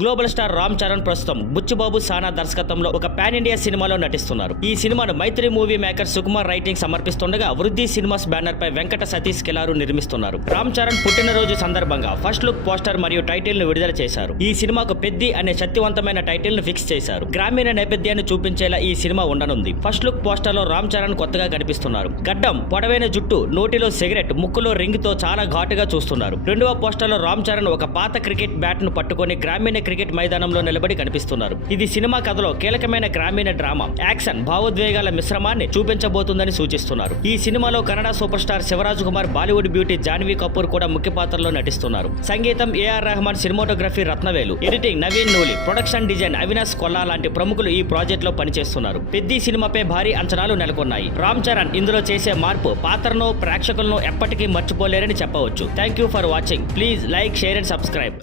Global star Ram Charan ప్రస్తుతం బుచ్చిబాబు సానా దర్శకత్వంలో ఒక పాన్ ఇండియా సినిమాలో నటిస్తున్నారు. ఈ సినిమాను మైత్రి మూవీ మేకర్ సుకుమార్ రైటింగ్ సమర్పిస్తుండగా వృద్ధి సినిమాస్ బ్యానర్ పై వెంకట సతీష్ కిలారు నిర్మిస్తున్నారు. రామ్ చరణ్ పుట్టినరోజు సందర్భంగా ఫస్ట్ లుక్ పోస్టర్ మరియు టైటిల్ ను విడుదల చేశారు. ఈ సినిమాకు పెద్ది అనే శక్తివంతమైన టైటిల్ ను ఫిక్స్ చేశారు. గ్రామీణ నేపథ్యాన్ని చూపించేలా ఈ సినిమా ఉండనుంది. ఫస్ట్ లుక్ పోస్టర్ లో రామ్ చరణ్ కొత్తగా కనిపిస్తున్నారు. గడ్డం, పొడవైన జుట్టు, నోటిలో సిగరెట్, ముక్కులో రింగ్ తో చాలా ఘాటుగా చూస్తున్నారు. రెండవ పోస్టర్ లో రామ్ చరణ్ ఒక పాత క్రికెట్ బ్యాట్ ను పట్టుకొని గ్రామీణ క్రికెట్ మైదానంలో నిలబడి కనిపిస్తున్నారు. ఇది సినిమా కథలో కీలకమైన గ్రామీణ డ్రామా, యాక్షన్, భావోద్వేగాల మిశ్రమాన్ని చూపించబోతుందని సూచిస్తున్నారు. ఈ సినిమాలో Kannada super star Shivraj Kumar, Bollywood beauty Janhvi Kapoor కూడా ముఖ్య పాత్రలో నటిస్తున్నారు. సంగీతం AR Rahman, cinematography Rathnavelu, editing Naveen Nooli, production design Avinash Kolla లాంటి ప్రముఖులు ఈ ప్రాజెక్ట్ లో పనిచేస్తున్నారు. పెద్ది సినిమాపై భారీ అంచనాలు నెలకొన్నాయి. రామ్ చరణ్ ఇందులో చేసే మార్పు పాత్రను, ప్రేక్షకులను ఎప్పటికీ మర్చిపోలేరని చెప్పవచ్చు. Thank you for watching. Please like, share and subscribe.